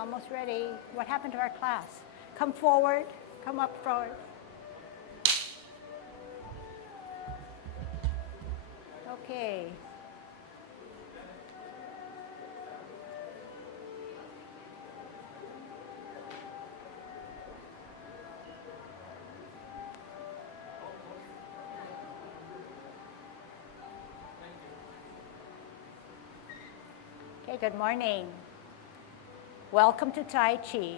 almost ready. What happened to our class? Come forward, come up forward. Okay. Okay, good morning. Welcome to Tai Chi.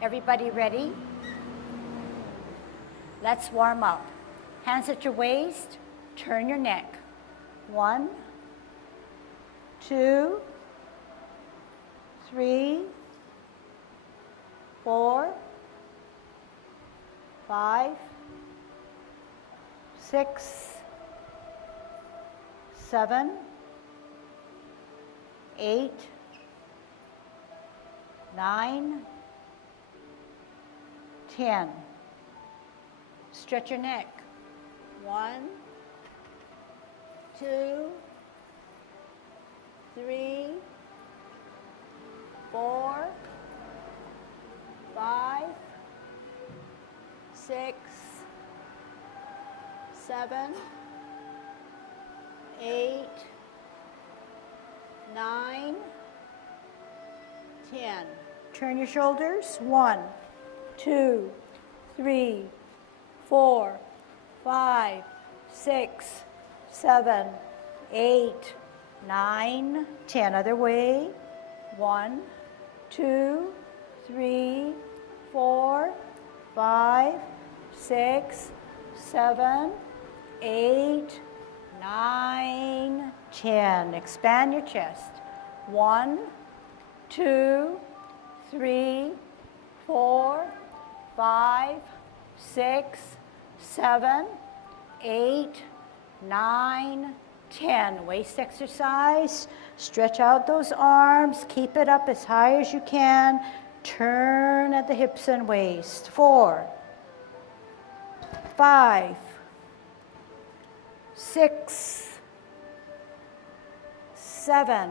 Everybody ready? Let's warm up. Hands at your waist, turn your neck. 1, 2, 3, 4, 5, 6, 7, 8, 9, 10. Stretch your neck. 1, 2, 3, 4, 5, 6, 7, 8, 9, 10. Turn your shoulders. 1, 2, 3, 4, 5, 6, 7, 8, 9, 10. Other way. 1, 2, 3, 4, 5, 6, 7, 8, 9, 10. Expand your chest. 1, 2, 3, 4, 5, 6, 7, 8, 9, 10. Waist exercise. Stretch out those arms. Keep it up as high as you can. Turn at the hips and waist. 4, 5, 6, 7,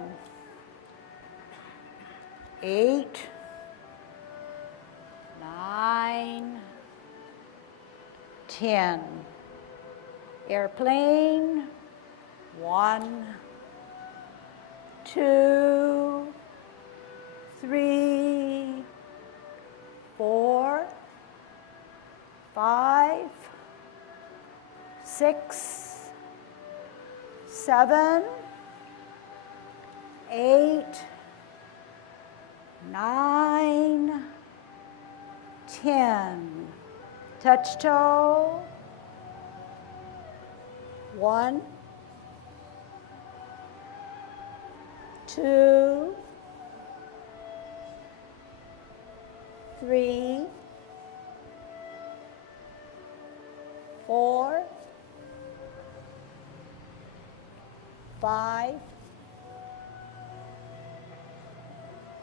8, 9, 10. Airplane. 1, 2, 3, 4, 5, 6, 7, 8, 9, 10. Touch toe. 1, 2, 3, 4, 5,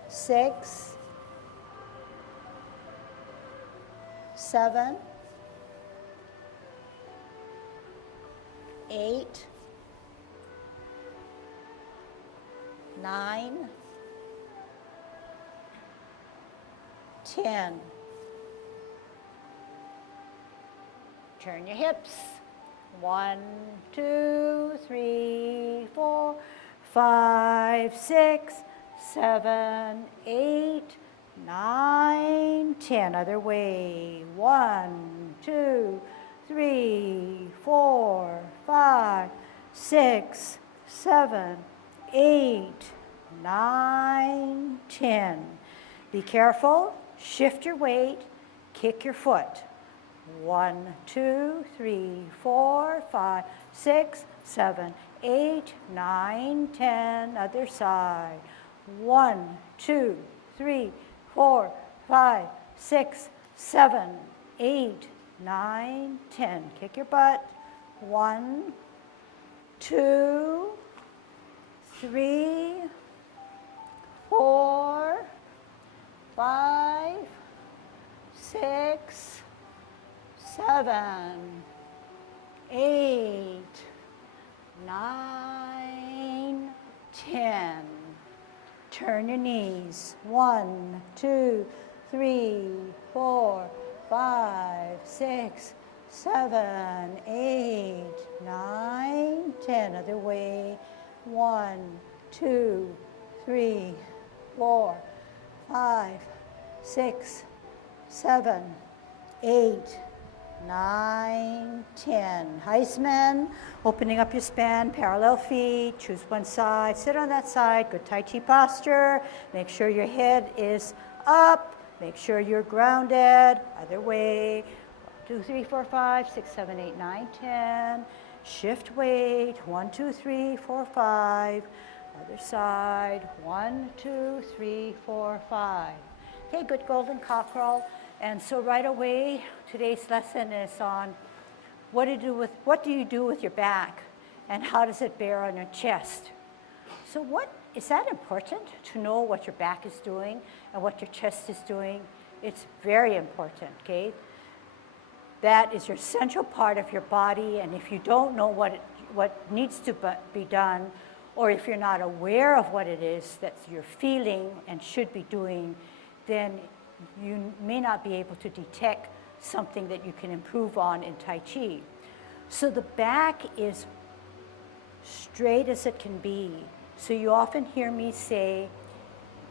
6, 7, 8, 9, 10. Turn your hips. 1, 2, 3, 4, 5, 6, 7, 8, 9, 10. Other way. 1, 2, 3, 4, 5, 6, 7, 8, 9, 10. Be careful. Shift your weight. Kick your foot. 1, 2, 3, 4, 5, 6, 7, 8, 9, 10. Other side. 1, 2, 3, 4, 5, 6, 7, 8, 9, 10. Kick your butt. 1, 2, 3, 4, 5, 6, 7, 8, 9, 10. Turn your knees. 1, 2, 3, 4, 5, 6, 7, 8, 9, 10. Other way. 1, 2, 3, 4, 5, 6, 7, 8, 9, 10. Heisman, opening up your span, parallel feet, choose one side, sit on that side, good Tai Chi posture. Make sure your head is up, make sure you're grounded. Other way, 2, 3, 4, 5, 6, 7, 8, 9, 10. Shift weight, 1, 2, 3, 4, 5. Other side, 1, 2, 3, 4, 5. Okay, good golden cockerel. And so right away, today's lesson is on what do you do with your back and how does it bear on your chest? So is that important to know what your back is doing and what your chest is doing? It's very important, okay? That is your central part of your body, and if you don't know what needs to be done, or if you're not aware of what it is that you're feeling and should be doing, then you may not be able to detect something that you can improve on in Tai Chi. So the back is straight as it can be. So you often hear me say,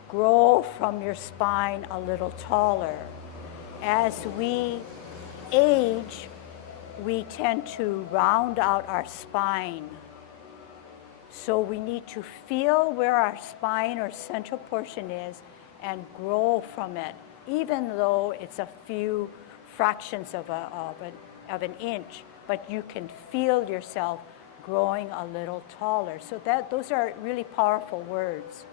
grow from your spine a little taller. As we age, we tend to round out our spine. So we need to feel where our spine or central portion is and grow from it, even though it's a few fractions of an inch, but you can feel yourself growing a little taller. So those are really powerful words.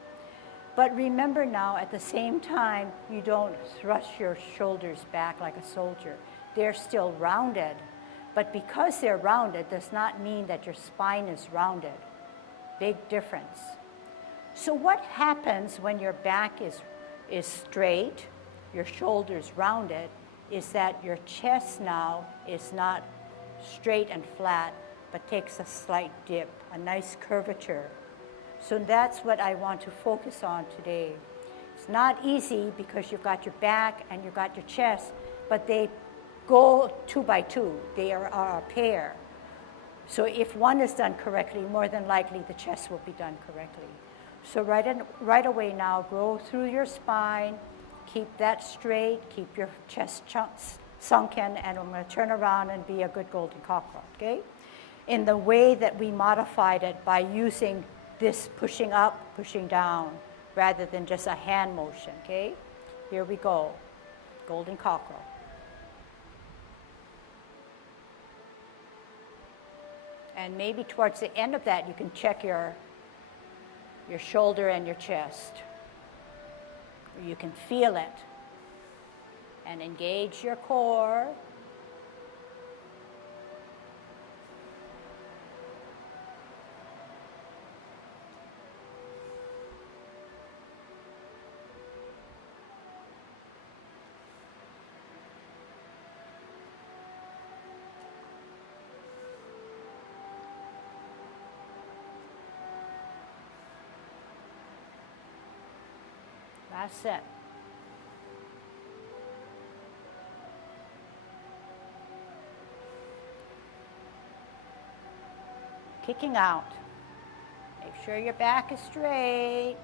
But remember now, at the same time, you don't thrust your shoulders back like a soldier. They're still rounded, but because they're rounded does not mean that your spine is rounded. Big difference. So what happens when your back is straight, your shoulders rounded, is that your chest now is not straight and flat, but takes a slight dip, a nice curvature. So that's what I want to focus on today. It's not easy because you've got your back and you've got your chest, but they go 2 by 2. They are a pair. So if one is done correctly, more than likely the chest will be done correctly. So right away now, grow through your spine, keep that straight, keep your chest sunken, and I'm going to turn around and be a good golden cockerel, okay? In the way that we modified it by using this pushing up, pushing down, rather than just a hand motion, okay? Here we go, golden cockerel. And maybe towards the end of that, you can check your shoulder and your chest. You can feel it. And engage your core. Last set. Kicking out. Make sure your back is straight.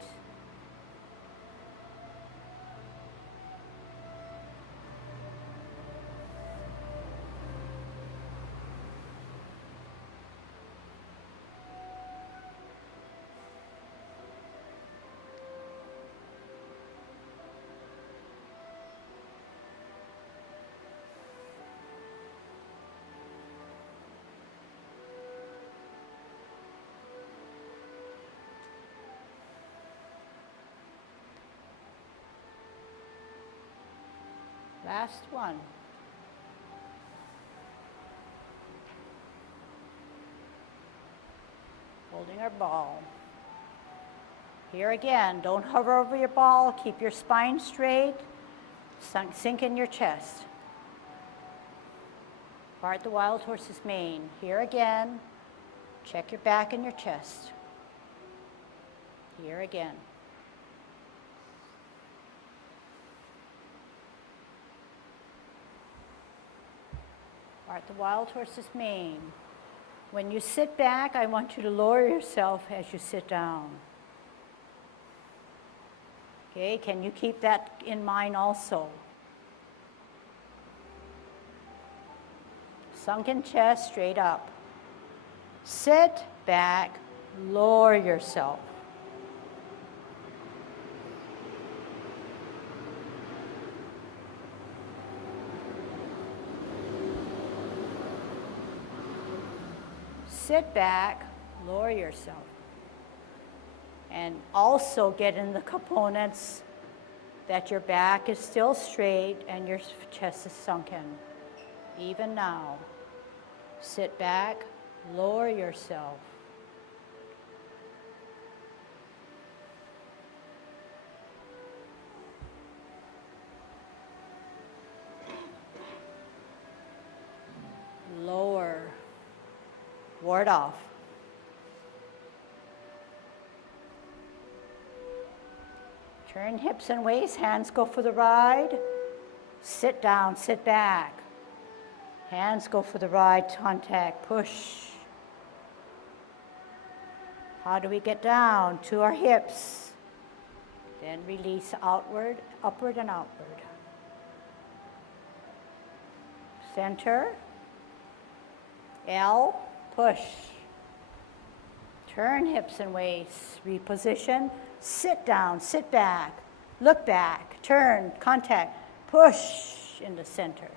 Last one. Holding our ball. Here again, don't hover over your ball. Keep your spine straight. Sink in your chest. Part the wild horse's mane. Here again. Check your back and your chest. Here again. Part the wild horse's mane. When you sit back, I want you to lower yourself as you sit down. Okay, can you keep that in mind also? Sunken chest, straight up. Sit back, lower yourself. Sit back, lower yourself. And also get in the components that your back is still straight and your chest is sunken. Even now, sit back, lower yourself. Lower. Ward off. Turn hips and waist, hands go for the ride. Sit down, sit back. Hands go for the ride, contact, push. How do we get down? To our hips. Then release outward, upward and outward. Center. L, push. Turn hips and waist, reposition. Sit down, sit back, look back, turn, contact, push in the center.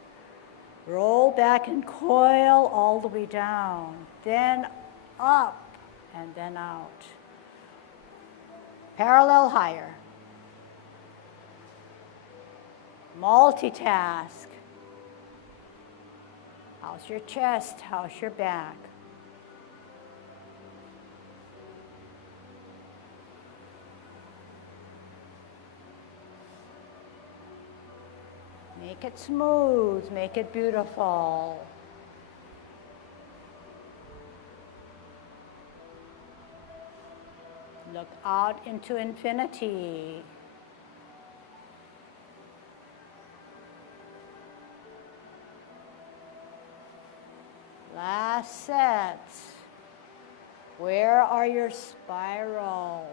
Roll back and coil all the way down, then up and then out. Parallel higher. Multitask. How's your chest? How's your back? Make it smooth, make it beautiful. Look out into infinity. Last set. Where are your spirals?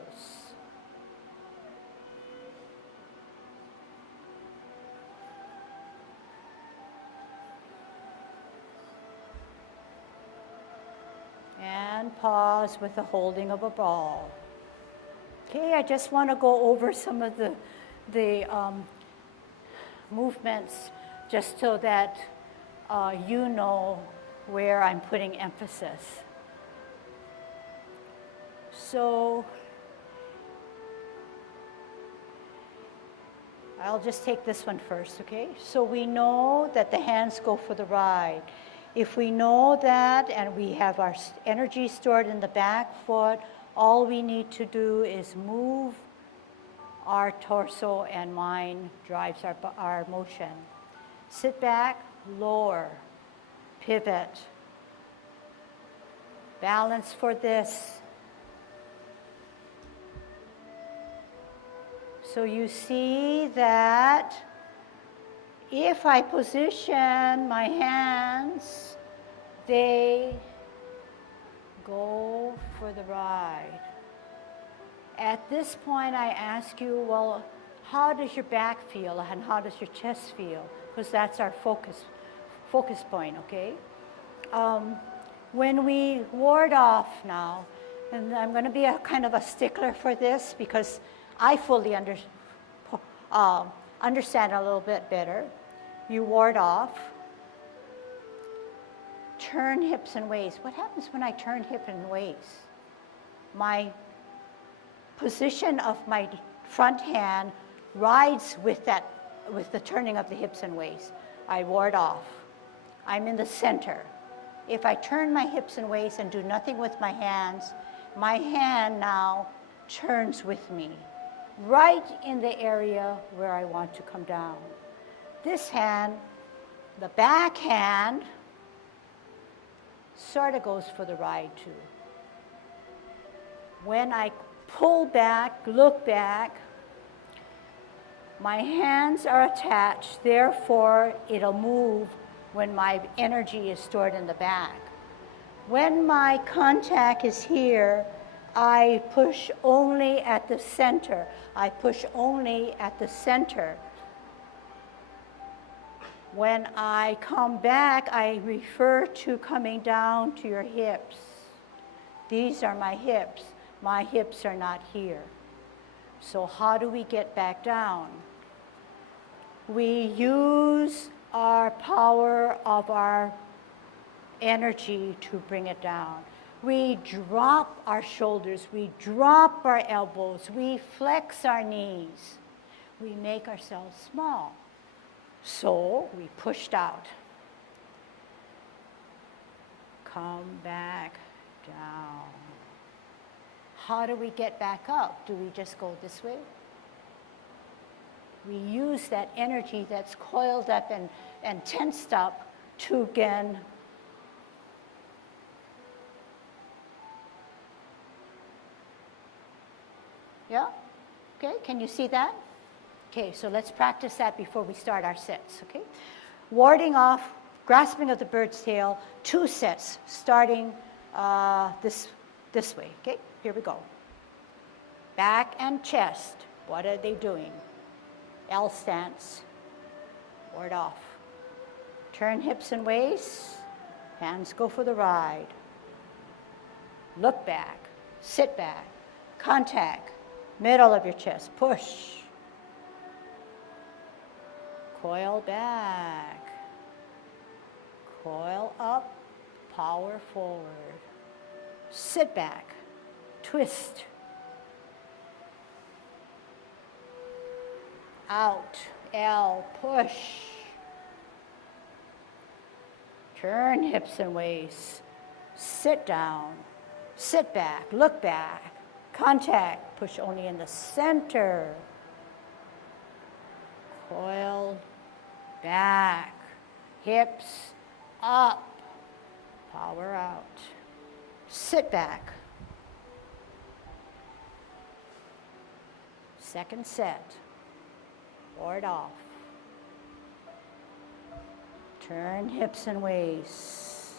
And pause with the holding of a ball. Okay, I just want to go over some of the movements just so that you know where I'm putting emphasis. So I'll just take this one first, okay? So we know that the hands go for the ride. If we know that and we have our energy stored in the back foot, all we need to do is move our torso and mind drives our motion. Sit back, lower, pivot. Balance for this. So you see that if I position my hands, they go for the ride. At this point, I ask you, well, how does your back feel and how does your chest feel? Because that's our focus point, okay? When we ward off now, and I'm going to be a kind of a stickler for this because I fully understand a little bit better. You ward off. Turn hips and waist. What happens when I turn hip and waist? My position of my front hand rides with the turning of the hips and waist. I ward off. I'm in the center. If I turn my hips and waist and do nothing with my hand now turns with me, right in the area where I want to come down. This hand, the back hand, sort of goes for the ride too. When I pull back, look back, my hands are attached, therefore it'll move when my energy is stored in the back. When my contact is here, I push only at the center. I push only at the center. When I come back, I refer to coming down to your hips. These are my hips. My hips are not here. So how do we get back down? We use our power of our energy to bring it down. We drop our shoulders, we drop our elbows, we flex our knees. We make ourselves small. So we pushed out. Come back down. How do we get back up? Do we just go this way? We use that energy that's coiled up and tensed up to again yeah? Okay, can you see that? Okay, so let's practice that before we start our sets, okay? Warding off, grasping of the bird's tail, 2 sets, starting this way, okay? Here we go. Back and chest, what are they doing? L stance, ward off. Turn hips and waist, hands go for the ride. Look back, sit back, contact, middle of your chest, push. Coil back, coil up, power forward. Sit back, twist. Out, L, push. Turn hips and waist. Sit down, sit back, look back. Contact, push only in the center. Coil back, hips up, power out. Sit back. Second set, ward off. Turn hips and waist.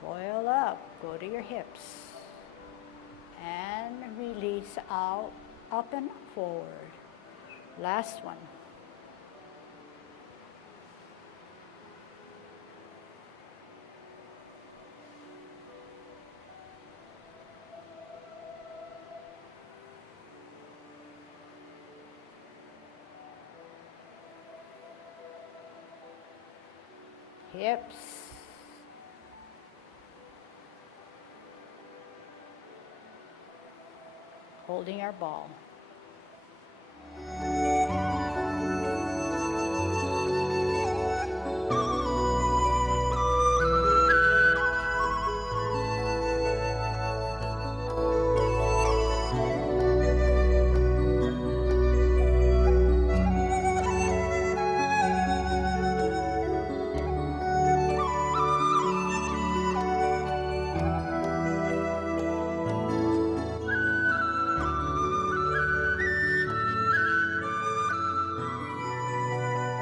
Coil up, go to your hips. And release out, up and forward. Last one. Hips. Holding our ball.